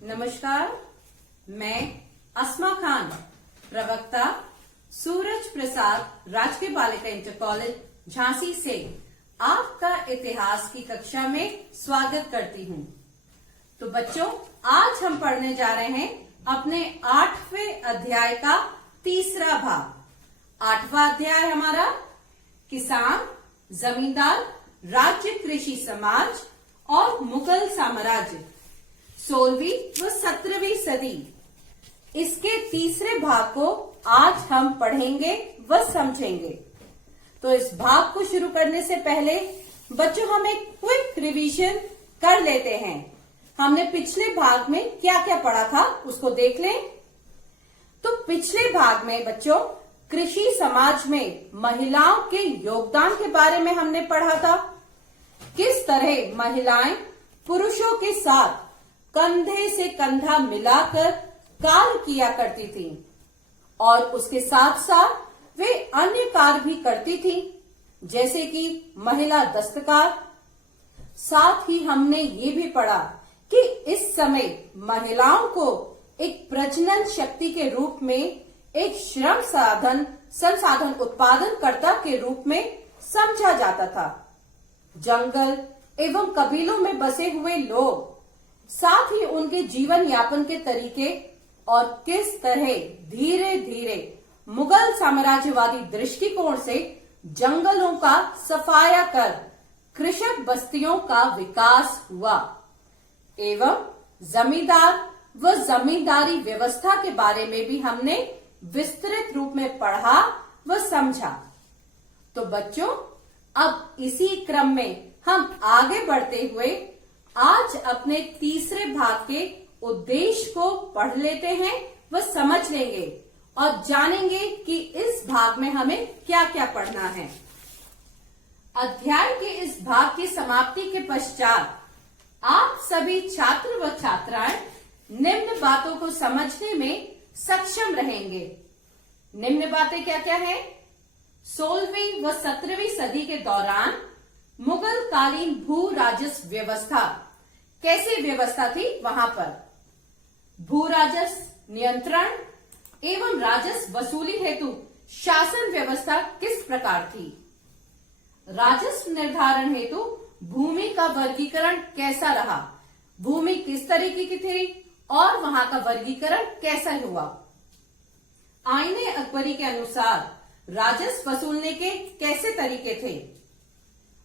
नमस्कार, मैं अस्मा खान, प्रवक्ता सूरज प्रसाद राजकीय बालिका इंटर कॉलेज झांसी से आपका इतिहास की कक्षा में स्वागत करती हूँ। तो बच्चों, आज हम पढ़ने जा रहे हैं अपने 8वें अध्याय का तीसरा भाग। 8वां अध्याय हमारा किसान, जमींदार, राज्य कृषि समाज और मुगल साम्राज्य 16वीं व 17वीं सदी। इसके तीसरे भाग को आज हम पढ़ेंगे व समझेंगे। तो इस भाग को शुरू करने से पहले बच्चों हम एक क्विक रिवीजन कर लेते हैं। हमने पिछले भाग में क्या क्या पढ़ा था उसको देख लें। तो पिछले भाग में बच्चों कृषि समाज में महिलाओं के योगदान के बारे में हमने पढ़ा था। किस तरह महिलाएं पुरुषों के साथ कंधे से कंधा मिलाकर कार्य किया करती थीं और उसके साथ साथ वे अन्य कार्य भी करती थीं, जैसे कि महिला दस्तकार। साथ ही हमने ये भी पढ़ा कि इस समय महिलाओं को एक प्रजनन शक्ति के रूप में, एक श्रम संसाधन उत्पादनकर्ता के रूप में समझा जाता था। जंगल एवं कबीलों में बसे हुए लोग, साथ ही उनके जीवन यापन के तरीके और किस तरह धीरे धीरे मुगल साम्राज्यवादी दृष्टिकोण से जंगलों का सफाया कर कृषक बस्तियों का विकास हुआ, एवं जमींदार व जमींदारी व्यवस्था के बारे में भी हमने विस्तृत रूप में पढ़ा व समझा। तो बच्चों, अब इसी क्रम में हम आगे बढ़ते हुए आज अपने तीसरे भाग के उद्देश्य को पढ़ लेते हैं व समझ लेंगे और जानेंगे कि इस भाग में हमें क्या क्या पढ़ना है। अध्याय के इस भाग की समाप्ति के पश्चात आप सभी छात्र व छात्राएं निम्न बातों को समझने में सक्षम रहेंगे। निम्न बातें क्या क्या हैं? 16वीं व 17वीं सदी के दौरान मुगल कालीन भू राजस्व व्यवस्था कैसी व्यवस्था थी? वहां पर भू राजस्व नियंत्रण एवं राजस्व वसूली हेतु शासन व्यवस्था किस प्रकार थी? राजस्व निर्धारण हेतु भूमि का वर्गीकरण कैसा रहा? भूमि किस तरीके की थी और वहां का वर्गीकरण कैसा हुआ? आईने अकबरी के अनुसार राजस्व वसूलने के कैसे तरीके थे?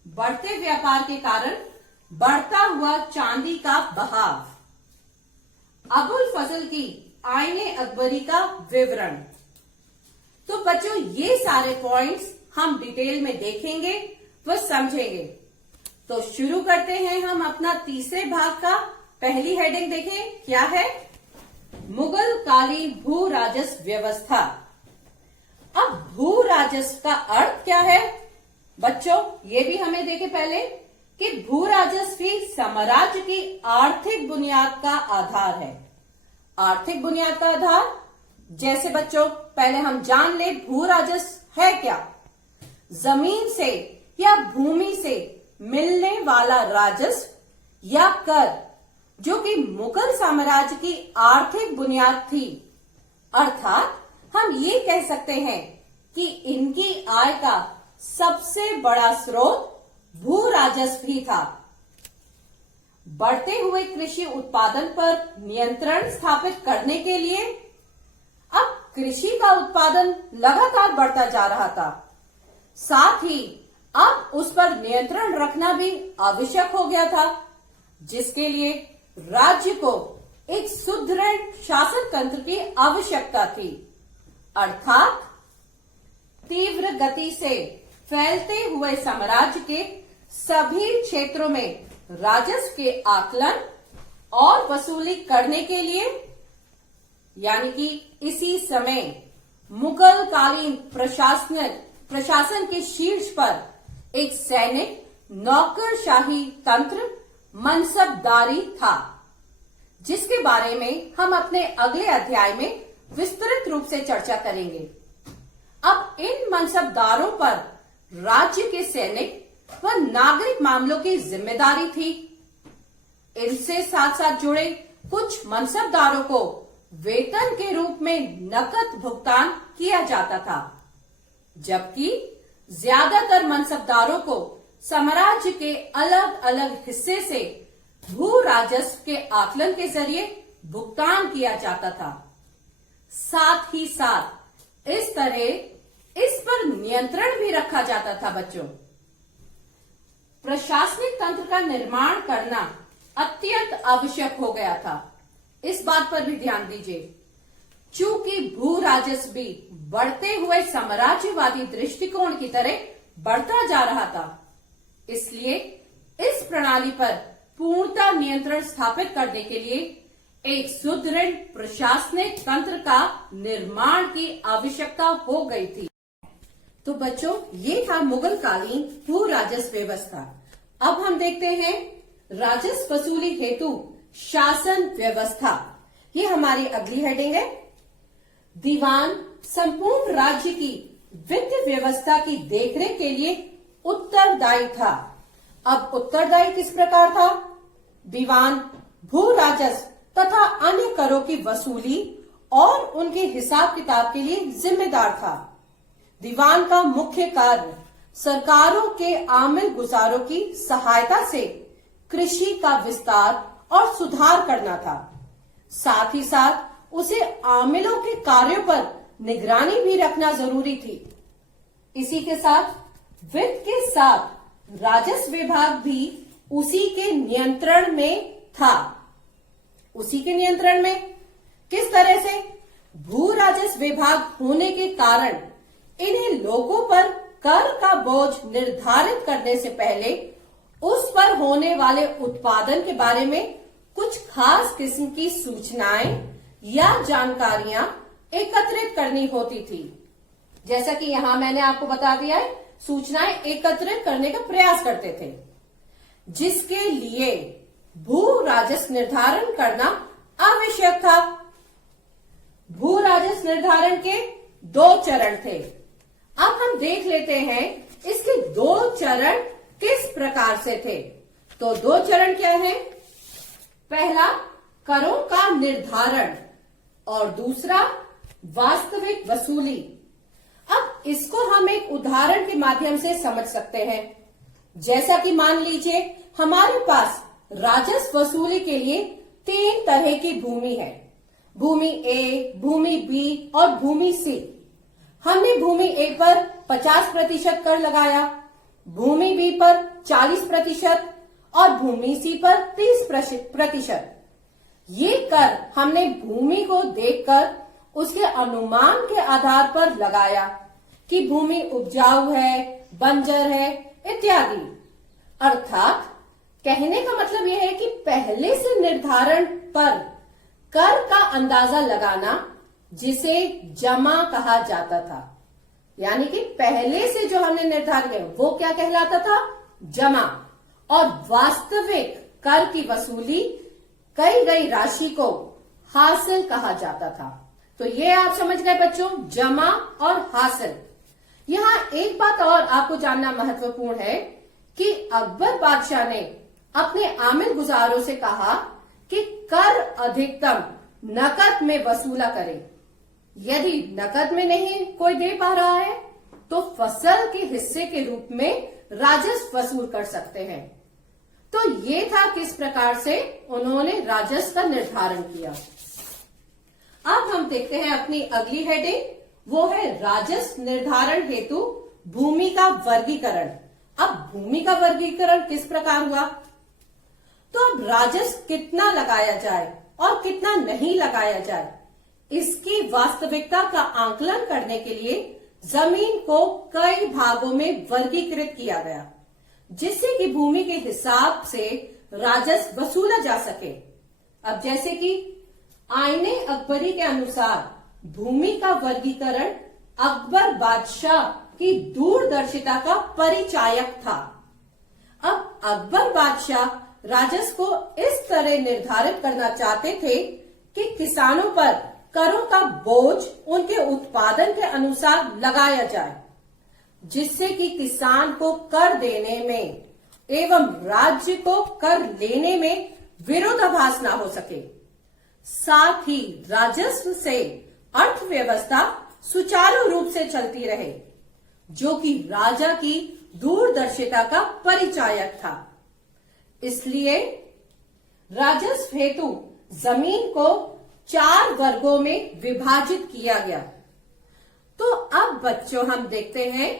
बढ़ते व्यापार के कारण बढ़ता हुआ चांदी का बहाव। अबुल फजल की आईने अकबरी का विवरण। तो बच्चों, ये सारे पॉइंट्स हम डिटेल में देखेंगे व समझेंगे। तो शुरू करते हैं हम अपना तीसरे भाग का। पहली हेडिंग देखें, क्या है? मुगल कालीन भू राजस्व व्यवस्था। अब भू राजस्व का अर्थ क्या है? बच्चों, ये भी हमें देखें पहले कि भू राजस्व ही साम्राज्य की आर्थिक बुनियाद का आधार है। आर्थिक बुनियाद का आधार, जैसे बच्चों पहले हम जान ले भू राजस्व है क्या? जमीन से या भूमि से मिलने वाला राजस्व या कर, जो कि मुगल साम्राज्य की आर्थिक बुनियाद थी। अर्थात हम ये कह सकते हैं कि इनकी आय का सबसे बड़ा स्रोत भू राजस्व ही था। बढ़ते हुए कृषि उत्पादन पर नियंत्रण स्थापित करने के लिए अब कृषि का उत्पादन लगातार बढ़ता जा रहा था। साथ ही अब उस पर नियंत्रण रखना भी आवश्यक हो गया था, जिसके लिए राज्य को एक सुदृढ़ शासन तंत्र की आवश्यकता थी। अर्थात तीव्र गति से फैलते हुए साम्राज्य के सभी क्षेत्रों में राजस्व के आकलन और वसूली करने के लिए, यानी कि इसी समय मुगल कालीन प्रशासन के शीर्ष पर एक सैनिक नौकरशाही तंत्र मनसबदारी था, जिसके बारे में हम अपने अगले अध्याय में विस्तृत रूप से चर्चा करेंगे। अब इन मनसबदारों पर राज्य के सैनिक व नागरिक मामलों की जिम्मेदारी थी। इनसे साथ साथ जुड़े कुछ मनसबदारों को वेतन के रूप में नकद भुगतान किया जाता था, जबकि ज्यादातर मनसबदारों को साम्राज्य के अलग अलग हिस्से से भू राजस्व के आकलन के जरिए भुगतान किया जाता था। साथ ही साथ इस तरह इस पर नियंत्रण भी रखा जाता था। बच्चों, प्रशासनिक तंत्र का निर्माण करना अत्यंत आवश्यक हो गया था। इस बात पर भी ध्यान दीजिए, चूंकि भू राजस्व भी बढ़ते हुए साम्राज्यवादी दृष्टिकोण की तरह बढ़ता जा रहा था, इसलिए इस प्रणाली पर पूर्णतः नियंत्रण स्थापित करने के लिए एक सुदृढ़ प्रशासनिक तंत्र का निर्माण की आवश्यकता हो गई थी। तो बच्चों, ये था मुगल कालीन भू राजस्व व्यवस्था। अब हम देखते हैं राजस्व वसूली हेतु शासन व्यवस्था। ये हमारी अगली हेडिंग है। दीवान संपूर्ण राज्य की वित्त व्यवस्था की देखरेख के लिए उत्तरदायी था। अब उत्तरदायी किस प्रकार था? दीवान भू राजस्व तथा अन्य करों की वसूली और उनके हिसाब किताब के लिए जिम्मेदार था। दीवान का मुख्य कार्य सरकारों के आमिल गुजारों की सहायता से कृषि का विस्तार और सुधार करना था। साथ ही साथ उसे आमिलों के कार्यों पर निगरानी भी रखना जरूरी थी। इसी के साथ वित्त के साथ राजस्व विभाग भी उसी के नियंत्रण में था। उसी के नियंत्रण में किस तरह से? भू राजस्व विभाग होने के कारण इन्हें लोगों पर कर का बोझ निर्धारित करने से पहले उस पर होने वाले उत्पादन के बारे में कुछ खास किस्म की सूचनाएं या जानकारियां एकत्रित करनी होती थी। जैसा कि यहां मैंने आपको बता दिया है, सूचनाएं एकत्रित करने का प्रयास करते थे, जिसके लिए भू राजस्व निर्धारण करना आवश्यक था। भू राजस्व निर्धारण के 2 चरण थे। अब हम देख लेते हैं इसके 2 चरण किस प्रकार से थे। तो 2 चरण क्या है? पहला करों का निर्धारण और दूसरा वास्तविक वसूली। अब इसको हम एक उदाहरण के माध्यम से समझ सकते हैं। जैसा कि मान लीजिए हमारे पास राजस्व वसूली के लिए 3 तरह की भूमि है। भूमि ए, भूमि बी और भूमि सी। हमने भूमि ए पर 50% कर लगाया, भूमि बी पर 40% और भूमि सी पर 30%। ये कर हमने भूमि को देखकर उसके अनुमान के आधार पर लगाया कि भूमि उपजाऊ है, बंजर है इत्यादि। अर्थात कहने का मतलब यह है कि पहले से निर्धारण पर कर का अंदाजा लगाना, जिसे जमा कहा जाता था। यानी कि पहले से जो हमने निर्धारित किया वो क्या कहलाता था? जमा। और वास्तविक कर की वसूली कई गई राशि को हासिल कहा जाता था। तो ये आप समझ गए बच्चों, जमा और हासिल। यहां एक बात और आपको जानना महत्वपूर्ण है कि अकबर बादशाह ने अपने आमिल गुजारों से कहा कि कर अधिकतम नकद में वसूला करें। यदि नकद में नहीं कोई दे पा रहा है तो फसल के हिस्से के रूप में राजस्व वसूल कर सकते हैं। तो ये था किस प्रकार से उन्होंने राजस्व का निर्धारण किया। अब हम देखते हैं अपनी अगली हेडिंग, वो है राजस्व निर्धारण हेतु भूमि का वर्गीकरण। अब भूमि का वर्गीकरण किस प्रकार हुआ? तो अब राजस्व कितना लगाया जाए और कितना नहीं लगाया जाए, इसकी वास्तविकता का आंकलन करने के लिए जमीन को कई भागों में वर्गीकृत किया गया, जिससे कि भूमि के हिसाब से राजस्व वसूला जा सके। अब जैसे कि आईने अकबरी के अनुसार भूमि का वर्गीकरण अकबर बादशाह की दूरदर्शिता का परिचायक था। अब अकबर बादशाह राजस्व को इस तरह निर्धारित करना चाहते थे कि किसानों पर करों का बोझ उनके उत्पादन के अनुसार लगाया जाए, जिससे कि किसान को कर देने में एवं राज्य को कर लेने में विरोधाभास ना हो सके। साथ ही राजस्व से अर्थव्यवस्था सुचारू रूप से चलती रहे, जो कि राजा की दूरदर्शिता का परिचायक था। इसलिए राजस्व हेतु जमीन को 4 वर्गों में विभाजित किया गया। तो अब बच्चों हम देखते हैं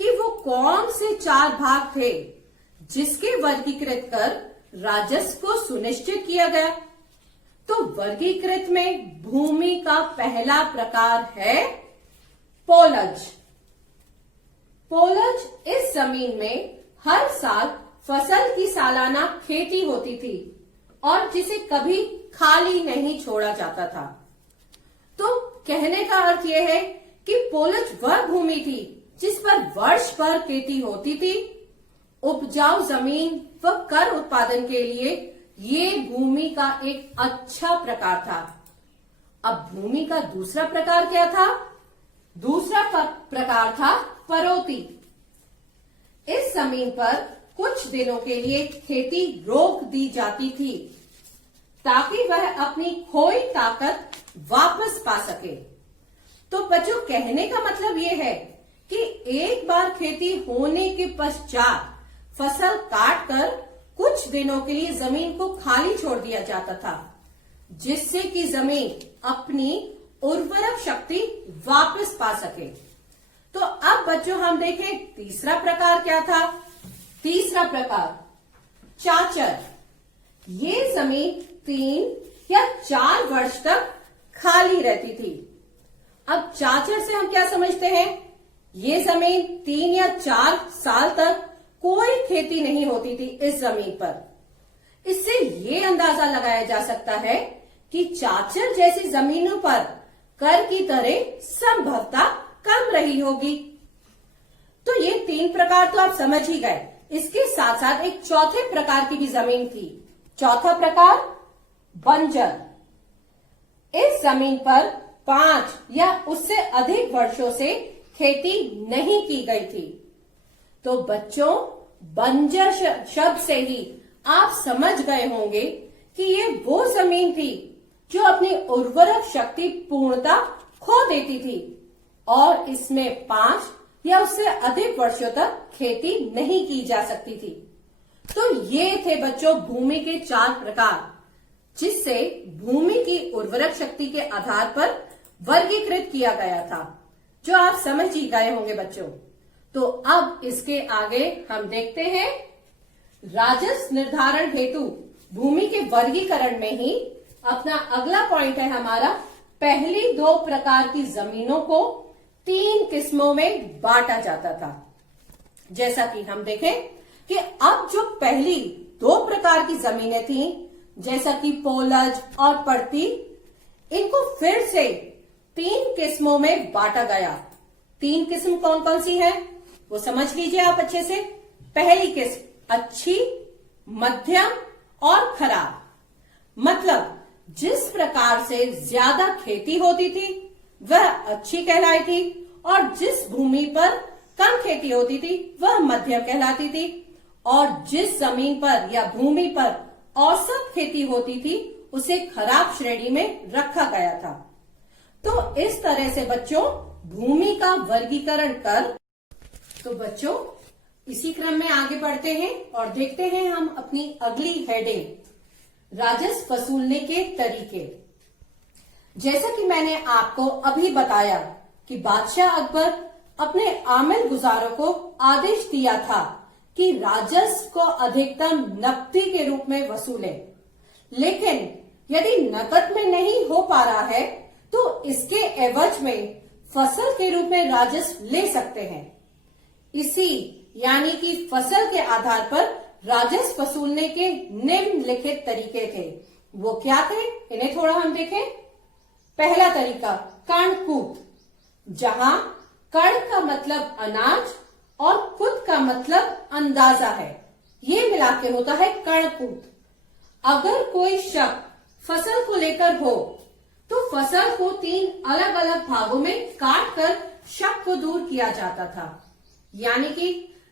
कि वो कौन से 4 भाग थे जिसके वर्गीकृत कर राजस्व को सुनिश्चित किया गया। तो वर्गीकृत में भूमि का पहला प्रकार है पोलज। पोलज इस जमीन में हर साल फसल की सालाना खेती होती थी और जिसे कभी खाली नहीं छोड़ा जाता था। तो कहने का अर्थ यह है कि पोलज वह भूमि थी जिस पर वर्ष भर खेती होती थी। उपजाऊ जमीन व कर उत्पादन के लिए ये भूमि का एक अच्छा प्रकार था। अब भूमि का दूसरा प्रकार क्या था? दूसरा प्रकार था परोती। इस जमीन पर कुछ दिनों के लिए खेती रोक दी जाती थी ताकि वह अपनी खोई ताकत वापस पा सके। तो बच्चों, कहने का मतलब यह है कि एक बार खेती होने के पश्चात फसल काटकर कुछ दिनों के लिए जमीन को खाली छोड़ दिया जाता था, जिससे कि जमीन अपनी उर्वरक शक्ति वापस पा सके। तो अब बच्चों हम देखें तीसरा प्रकार क्या था। तीसरा प्रकार चाचर। ये जमीन 3 या 4 वर्ष तक खाली रहती थी। अब चाचर से हम क्या समझते हैं? ये जमीन 3 या 4 साल तक कोई खेती नहीं होती थी इस जमीन पर। इससे ये अंदाजा लगाया जा सकता है कि चाचर जैसी जमीनों पर कर की दरें संभवतः कम रही होगी। तो ये 3 प्रकार तो आप समझ ही गए। इसके साथ साथ एक चौथे प्रकार की भी जमीन थी। चौथा प्रकार बंजर। इस जमीन पर 5 या उससे अधिक वर्षों से खेती नहीं की गई थी। तो बच्चों, बंजर शब्द से ही आप समझ गए होंगे कि ये वो जमीन थी जो अपनी उर्वरक शक्ति पूर्णता खो देती थी और इसमें 5 या उससे अधिक वर्षों तक खेती नहीं की जा सकती थी। तो ये थे बच्चों भूमि के 4 प्रकार, जिससे भूमि की उर्वरक शक्ति के आधार पर वर्गीकृत किया गया था, जो आप समझ ही गए होंगे बच्चों। तो अब इसके आगे हम देखते हैं राजस्व निर्धारण हेतु भूमि के वर्गीकरण में ही अपना अगला पॉइंट है हमारा, पहली 2 प्रकार की जमीनों को 3 किस्मों में बांटा जाता था। जैसा कि हम देखें कि अब जो पहली 2 प्रकार की जमीनें थी, जैसा कि पोलज और पड़ती, इनको फिर से 3 किस्मों में बांटा गया। 3 किस्म कौन कौन सी है वो समझ लीजिए आप अच्छे से। पहली किस्म अच्छी, मध्यम और खराब। मतलब जिस प्रकार से ज्यादा खेती होती थी वह अच्छी कहलाई थी और जिस भूमि पर कम खेती होती थी वह मध्यम कहलाती थी और जिस जमीन पर या भूमि पर औसत खेती होती थी उसे खराब श्रेणी में रखा गया था। तो इस तरह से बच्चों भूमि का वर्गीकरण कर। तो बच्चों इसी क्रम में आगे बढ़ते हैं और देखते हैं हम अपनी अगली हेडिंग, राजस्व वसूलने के तरीके। जैसा कि मैंने आपको अभी बताया कि बादशाह अकबर अपने आमिल गुजारों को आदेश दिया था कि राजस्व को अधिकतम नकदी के रूप में वसूलें, लेकिन यदि नकद में नहीं हो पा रहा है तो इसके एवज में फसल के रूप में राजस्व ले सकते हैं। इसी यानी कि फसल के आधार पर राजस्व वसूलने के निम्नलिखित तरीके थे। वो क्या थे, इन्हें थोड़ा हम देखें। पहला तरीका कणकूट, जहां कण का मतलब अनाज और कुत का मतलब अंदाजा है, ये मिला के होता है कणकूट। अगर कोई शख्स फसल को लेकर हो तो फसल को 3 अलग अलग भागों में काट कर शक को दूर किया जाता था। यानी कि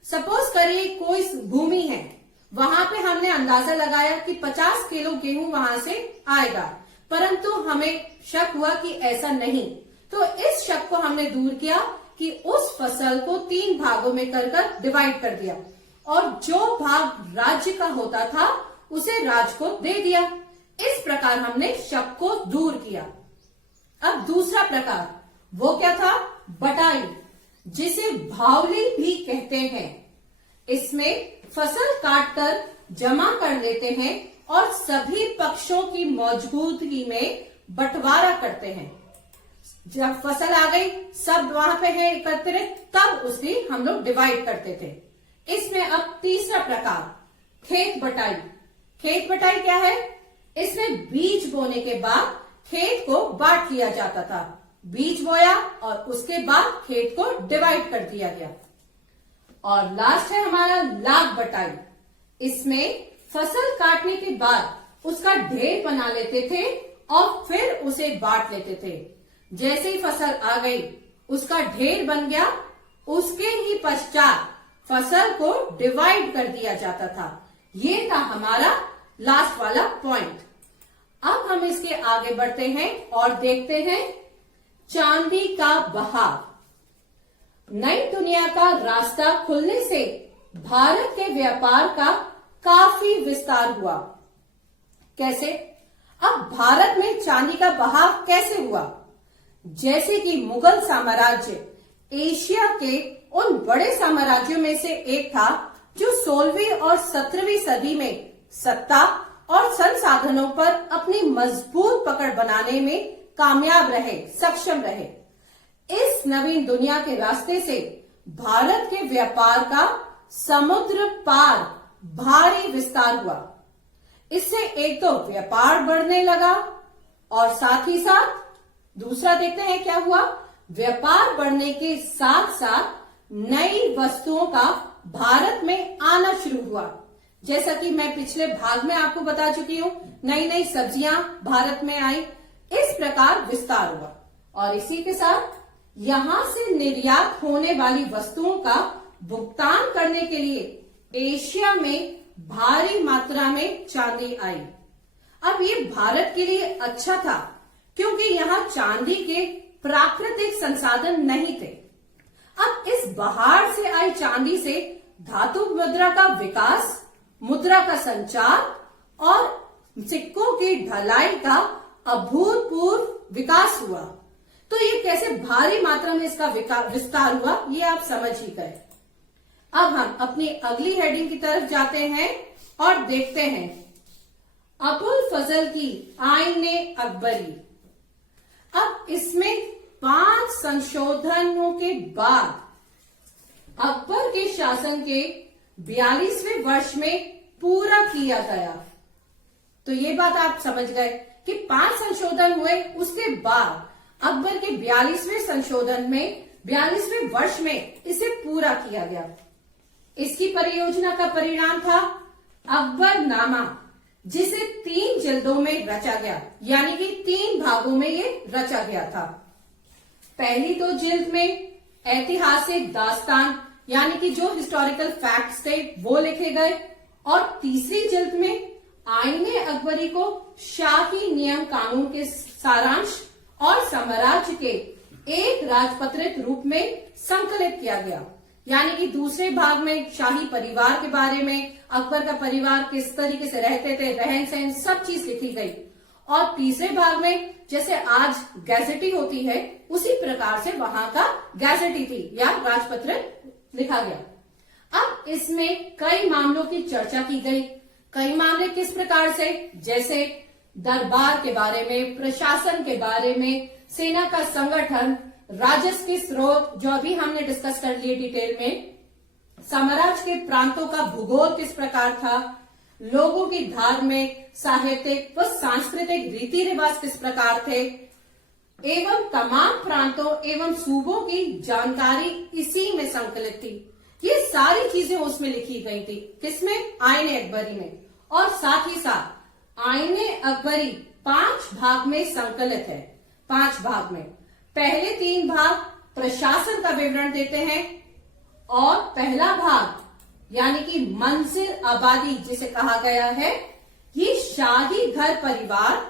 सपोज करिए कोई भूमि है, वहां पे हमने अंदाजा लगाया कि 50 किलो गेहूं वहां से आएगा, परंतु हमें शक हुआ कि ऐसा नहीं। तो इस शक को हमने दूर किया कि उस फसल को 3 भागों में कर डिवाइड कर दिया और जो भाग राज्य का होता था उसे राज्य को दे दिया। इस प्रकार हमने शक को दूर किया। अब दूसरा प्रकार, वो क्या था? बटाई, जिसे भावली भी कहते हैं। इसमें फसल काटकर जमा कर लेते हैं और सभी पक्षों की मौजूदगी में बंटवारा करते हैं। जब फसल आ गई, सब वहां पे है एकत्रित, तब उसकी हम लोग डिवाइड करते थे। इसमें अब तीसरा प्रकार, खेत बटाई। खेत बटाई क्या है? इसमें बीज बोने के बाद खेत को बांट लिया जाता था। बीज बोया और उसके बाद खेत को डिवाइड कर दिया गया। और लास्ट है हमारा लाग बटाई। इसमें फसल काटने के बाद उसका ढेर बना लेते थे और फिर उसे बांट लेते थे। जैसे ही फसल आ गई, उसका ढेर बन गया, उसके ही पश्चात फसल को डिवाइड कर दिया जाता था। ये था हमारा लास्ट वाला पॉइंट। अब हम इसके आगे बढ़ते हैं और देखते हैं चांदी का बहाव। नई दुनिया का रास्ता खुलने से भारत के व्यापार का काफी विस्तार हुआ। कैसे? अब भारत में चांदी का बहाव कैसे हुआ? जैसे कि मुगल साम्राज्य एशिया के उन बड़े साम्राज्यों में से एक था जो 16वीं और 17वीं सदी में सत्ता और संसाधनों पर अपनी मजबूत पकड़ बनाने में कामयाब रहे, सक्षम रहे। इस नवीन दुनिया के रास्ते से भारत के व्यापार का समुद्र पार भारी विस्तार हुआ। इससे एक तो व्यापार बढ़ने लगा और साथ ही साथ दूसरा देखते हैं क्या हुआ। व्यापार बढ़ने के साथ साथ नई वस्तुओं का भारत में आना शुरू हुआ। जैसा कि मैं पिछले भाग में आपको बता चुकी हूँ, नई नई सब्जियां भारत में आई। इस प्रकार विस्तार हुआ और इसी के साथ यहां से निर्यात होने वाली वस्तुओं का भुगतान करने के लिए एशिया में भारी मात्रा में चांदी आई। अब ये भारत के लिए अच्छा था क्योंकि यहाँ चांदी के प्राकृतिक संसाधन नहीं थे। अब इस बाहर से आई चांदी से धातु मुद्रा का विकास, मुद्रा का संचार और सिक्कों की ढलाई का अभूतपूर्व विकास हुआ। तो ये कैसे भारी मात्रा में इसका विस्तार हुआ, ये आप समझ ही गए। अब हम अपनी अगली हेडिंग की तरफ जाते हैं और देखते हैं अबुल फजल की आईने अकबरी। अब इसमें 5 संशोधनों के बाद अकबर के शासन के 42वें वर्ष में पूरा किया गया। तो ये बात आप समझ गए कि 5 संशोधन हुए, उसके बाद अकबर के 42वें संशोधन में 42वें वर्ष में इसे पूरा किया गया। इसकी परियोजना का परिणाम था अकबरनामा, जिसे 3 जिल्दों में रचा गया, यानी कि 3 भागों में ये रचा गया था। पहली 2 जिल्द में ऐतिहासिक दास्तान यानी कि जो हिस्टोरिकल फैक्ट्स थे वो लिखे गए और तीसरी जिल्द में आईने अकबरी को शाही नियम कानून के सारांश और साम्राज्य के एक राजपत्रित रूप में संकलित किया गया। यानी कि दूसरे भाग में शाही परिवार के बारे में, अकबर का परिवार किस तरीके से रहते थे, रहन सहन, सब चीज लिखी गई। और तीसरे भाग में जैसे आज गैजेटी होती है उसी प्रकार से वहां का गैजेटी थी या राजपत्र लिखा गया। अब इसमें कई मामलों की चर्चा की गई। कई मामले किस प्रकार से, जैसे दरबार के बारे में, प्रशासन के बारे में, सेना का संगठन, राजस्व के स्रोत जो अभी हमने डिस्कस कर लिए डिटेल में, साम्राज्य के प्रांतों का भूगोल किस प्रकार था, लोगों की धार्मिक, साहित्यिक व सांस्कृतिक रीति रिवाज किस प्रकार थे, एवं तमाम प्रांतों एवं सूबों की जानकारी इसी में संकलित थी। ये सारी चीजें उसमें लिखी गई थी। किसमें? आईने अकबरी में। और साथ ही साथ आईने अकबरी 5 भाग में संकलित है। 5 भाग में पहले 3 भाग प्रशासन का विवरण देते हैं और पहला भाग यानी कि मंजिल आबादी जिसे कहा गया है, ये शाही घर परिवार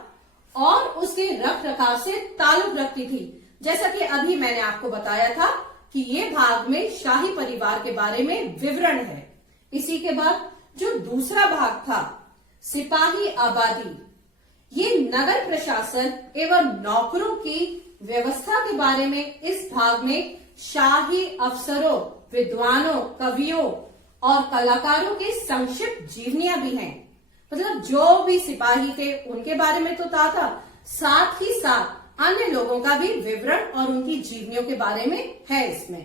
और उसके रख रखाव से ताल्लुक रखती थी। जैसा कि अभी मैंने आपको बताया था कि ये भाग में शाही परिवार के बारे में विवरण है। इसी के बाद जो दूसरा भाग था, सिपाही आबादी, ये नगर प्रशासन एवं नौकरों की व्यवस्था के बारे में इस भाग में शाही अफसरों, विद्वानों, कवियों और कलाकारों के संक्षिप्त जीवनियां भी हैं। मतलब जो भी सिपाही थे उनके बारे में तो था, साथ ही साथ अन्य लोगों का भी विवरण और उनकी जीवनियों के बारे में है इसमें।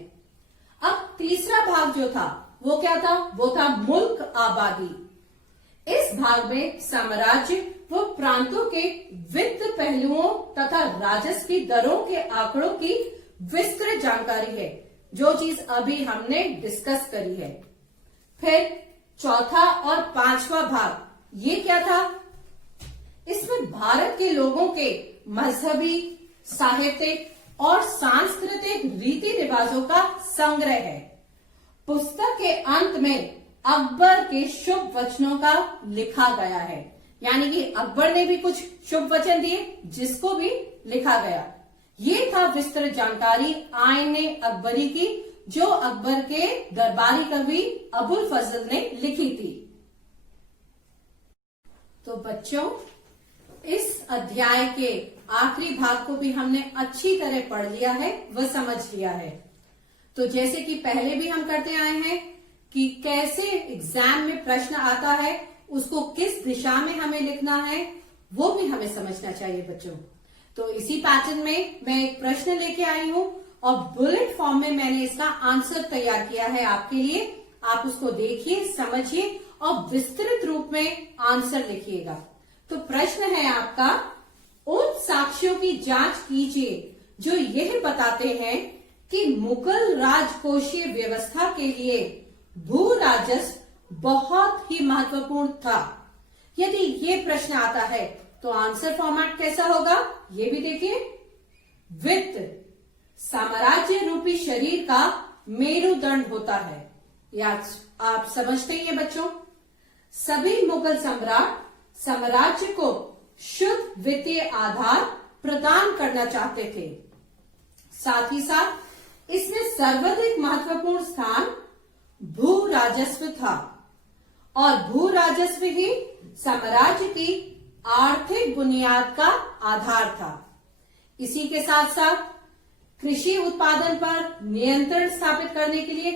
अब तीसरा भाग जो था वो क्या था? वो था मुल्क आबादी। इस भाग में साम्राज्य व प्रांतों के वित्त पहलुओं तथा राजस्व की दरों के आंकड़ों की विस्तृत जानकारी है, जो चीज अभी हमने डिस्कस करी है। फिर चौथा और पांचवा भाग, ये क्या था? इसमें भारत के लोगों के मजहबी, साहित्यिक और सांस्कृतिक रीति रिवाजों का संग्रह है। पुस्तक के अंत में अकबर के शुभ वचनों का लिखा गया है, यानी कि अकबर ने भी कुछ शुभ वचन दिए जिसको भी लिखा गया। ये था विस्तृत जानकारी आईने अकबरी की, जो अकबर के दरबारी कवि अबुल फजल ने लिखी थी। तो बच्चों, इस अध्याय के आखिरी भाग को भी हमने अच्छी तरह पढ़ लिया है व समझ लिया है। तो जैसे कि पहले भी हम करते आए हैं कि कैसे एग्जाम में प्रश्न आता है, उसको किस दिशा में हमें लिखना है, वो भी हमें समझना चाहिए बच्चों। तो इसी पैटर्न में मैं एक प्रश्न लेके आई हूं और बुलेट फॉर्म में मैंने इसका आंसर तैयार किया है आपके लिए। आप उसको देखिए, समझिए और विस्तृत रूप में आंसर लिखिएगा। तो प्रश्न है आपका, उन साक्ष्यों की जांच कीजिए जो यह बताते हैं कि मुगल राजकोषीय व्यवस्था के लिए भू राजस्व बहुत ही महत्वपूर्ण था। यदि ये प्रश्न आता है तो आंसर फॉर्मेट कैसा होगा, ये भी देखिए। वित्त साम्राज्य रूपी शरीर का मेरुदंड होता है, या आप समझते ही हैं बच्चों। सभी मुगल सम्राट साम्राज्य को शुद्ध वित्तीय आधार प्रदान करना चाहते थे। साथ ही साथ इसमें सर्वाधिक महत्वपूर्ण स्थान भू राजस्व था और भू राजस्व ही साम्राज्य की आर्थिक बुनियाद का आधार था। इसी के साथ साथ कृषि उत्पादन पर नियंत्रण स्थापित करने के लिए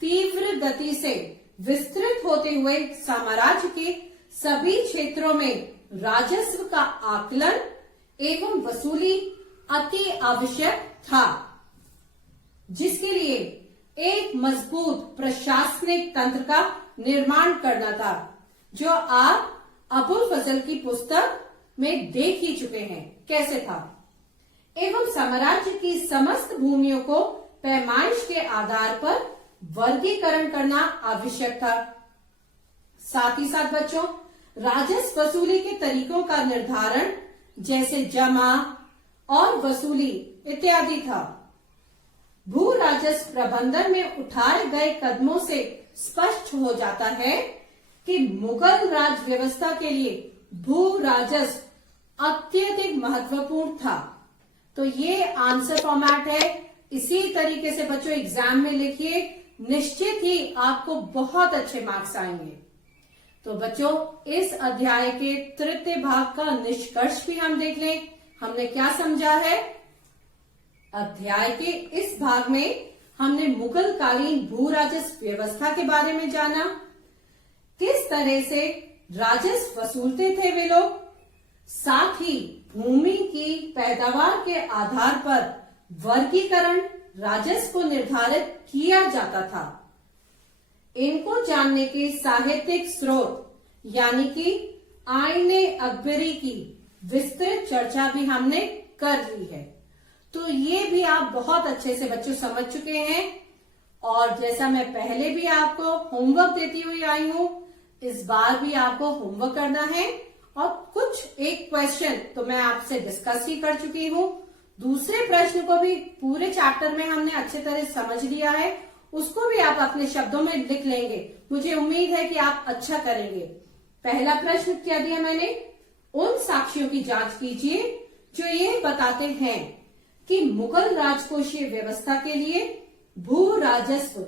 तीव्र गति से विस्तृत होते हुए साम्राज्य के सभी क्षेत्रों में राजस्व का आकलन एवं वसूली अति आवश्यक था, जिसके लिए एक मजबूत प्रशासनिक तंत्र का निर्माण करना था, जो आप अबुल फजल की पुस्तक में देख ही चुके हैं कैसे था। एवं साम्राज्य की समस्त भूमियों को पैमाइश के आधार पर वर्गीकरण करना आवश्यक था। साथ ही साथ बच्चों, राजस्व वसूली के तरीकों का निर्धारण जैसे जमा और वसूली इत्यादि था। भू राजस्व प्रबंधन में उठाए गए कदमों से स्पष्ट हो जाता है कि मुगल राज व्यवस्था के लिए भू राजस्व अत्यधिक महत्वपूर्ण था। तो ये आंसर फॉर्मेट है। इसी तरीके से बच्चों एग्जाम में लिखिए, निश्चित ही आपको बहुत अच्छे मार्क्स आएंगे। तो बच्चों, इस अध्याय के तृतीय भाग का निष्कर्ष भी हम देख लें। हमने क्या समझा है? अध्याय के इस भाग में हमने मुगल कालीन भू राजस्व व्यवस्था के बारे में जाना, किस तरह से राजस्व वसूलते थे वे लोग, साथ ही भूमि की पैदावार के आधार पर वर्गीकरण राजस्व को निर्धारित किया जाता था। इनको जानने के साहित्यिक स्रोत यानी कि आईने अकबरी की विस्तृत चर्चा भी हमने कर ली है। तो ये भी आप बहुत अच्छे से बच्चों समझ चुके हैं। और जैसा मैं पहले भी आपको होमवर्क देती हुई आई हूं, इस बार भी आपको होमवर्क करना है और कुछ एक क्वेश्चन तो मैं आपसे डिस्कस ही कर चुकी हूं। दूसरे प्रश्न को भी पूरे चैप्टर में हमने अच्छे तरह समझ लिया है, उसको भी आप अपने शब्दों में लिख लेंगे। मुझे उम्मीद है कि आप अच्छा करेंगे। पहला प्रश्न क्या दिया मैंने? उन साक्ष्यों की जांच कीजिए जो ये बताते हैं कि मुगल राजकोषीय व्यवस्था के लिए भू राजस्व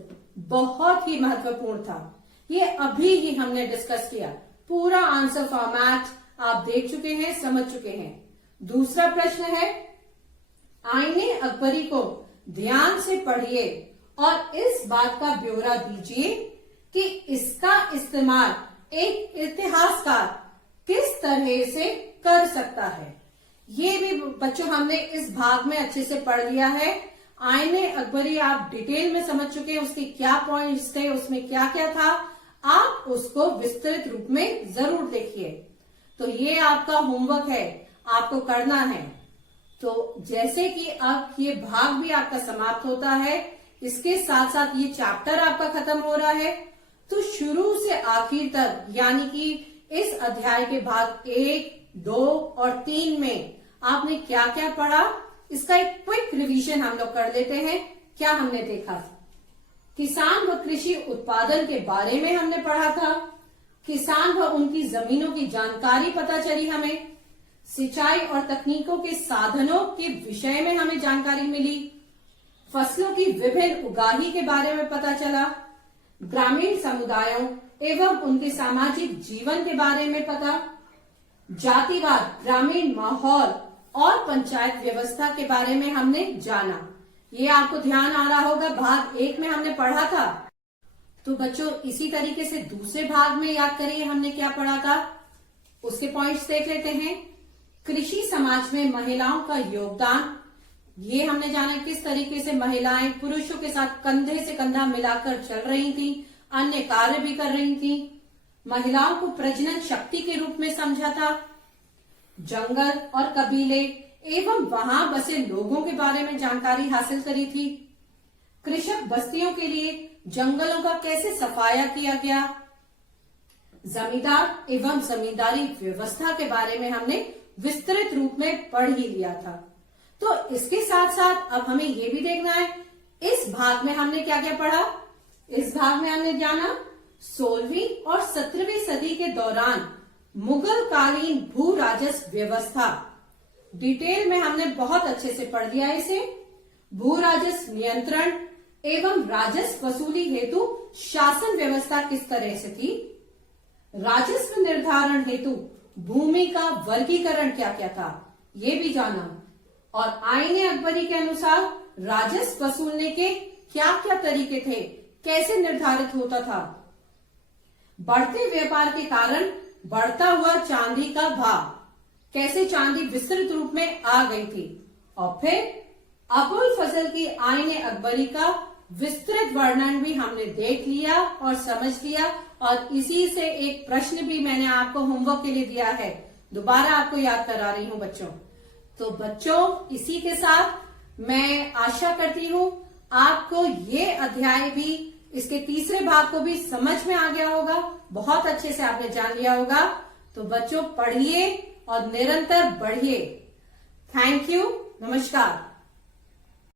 बहुत ही महत्वपूर्ण था। ये अभी ही हमने डिस्कस किया, पूरा आंसर फॉर्मेट आप देख चुके हैं, समझ चुके हैं। दूसरा प्रश्न है, आईने अकबरी को ध्यान से पढ़िए और इस बात का ब्यौरा दीजिए कि इसका इस्तेमाल एक इतिहासकार किस तरह से कर सकता है। ये भी बच्चों हमने इस भाग में अच्छे से पढ़ लिया है। आईने अकबरी आप डिटेल में समझ चुके हैं, उसके क्या पॉइंट्स थे, उसमें क्या क्या था। आप उसको विस्तृत रूप में जरूर देखिए। तो ये आपका होमवर्क है, आपको करना है। तो जैसे कि अब ये भाग भी आपका समाप्त होता है, इसके साथ साथ ये चैप्टर आपका खत्म हो रहा है, तो शुरू से आखिर तक यानी कि इस अध्याय के भाग 1, 2 और 3 में आपने क्या क्या पढ़ा, इसका एक क्विक रिवीजन हम लोग कर लेते हैं। क्या हमने देखा? किसान व कृषि उत्पादन के बारे में हमने पढ़ा था। किसान व उनकी जमीनों की जानकारी पता चली हमें। सिंचाई और तकनीकों के साधनों के विषय में हमें जानकारी मिली। फसलों की विभिन्न उगाही के बारे में पता चला। ग्रामीण समुदायों एवं उनके सामाजिक जीवन के बारे में पता। जातिवाद, ग्रामीण माहौल और पंचायत व्यवस्था के बारे में हमने जाना। ये आपको ध्यान आ रहा होगा, भाग 1 में हमने पढ़ा था। तो बच्चों इसी तरीके से दूसरे भाग में याद करिए हमने क्या पढ़ा था, उसके पॉइंट्स देख लेते हैं। कृषि समाज में महिलाओं का योगदान, ये हमने जाना किस तरीके से महिलाएं पुरुषों के साथ कंधे से कंधा मिलाकर चल रही थी, अन्य कार्य भी कर रही थी। महिलाओं को प्रजनन शक्ति के रूप में समझा था। जंगल और कबीले एवं वहां बसे लोगों के बारे में जानकारी हासिल करी थी। कृषक बस्तियों के लिए जंगलों का कैसे सफाया किया गया। जमींदार एवं जमींदारी व्यवस्था के बारे में हमने विस्तृत रूप में पढ़ ही लिया था। तो इसके साथ साथ अब हमें ये भी देखना है, इस भाग में हमने क्या क्या पढ़ा। इस भाग में हमने जाना 16वीं और 17वीं सदी के दौरान मुगल कालीन भू राजस्व व्यवस्था, डिटेल में हमने बहुत अच्छे से पढ़ लिया इसे। भू राजस्व नियंत्रण एवं राजस्व वसूली हेतु शासन व्यवस्था किस तरह से थी। राजस्व निर्धारण हेतु भूमि का वर्गीकरण क्या क्या था, ये भी जाना। और आईने अकबरी के अनुसार राजस्व वसूलने के क्या क्या तरीके थे, कैसे निर्धारित होता था। बढ़ते व्यापार के कारण बढ़ता हुआ चांदी का भाव, कैसे चांदी विस्तृत रूप में आ गई थी। और फिर अबुल फजल की आईने अकबरी का विस्तृत वर्णन भी हमने देख लिया और समझ लिया। और इसी से एक प्रश्न भी मैंने आपको होमवर्क के लिए दिया है, दोबारा आपको याद करा रही हूं बच्चों। तो बच्चों इसी के साथ मैं आशा करती हूं आपको ये अध्याय भी, इसके तीसरे भाग को भी समझ में आ गया होगा, बहुत अच्छे से आपने जान लिया होगा। तो बच्चों पढ़िए और निरंतर बढ़िए। थैंक यू, नमस्कार।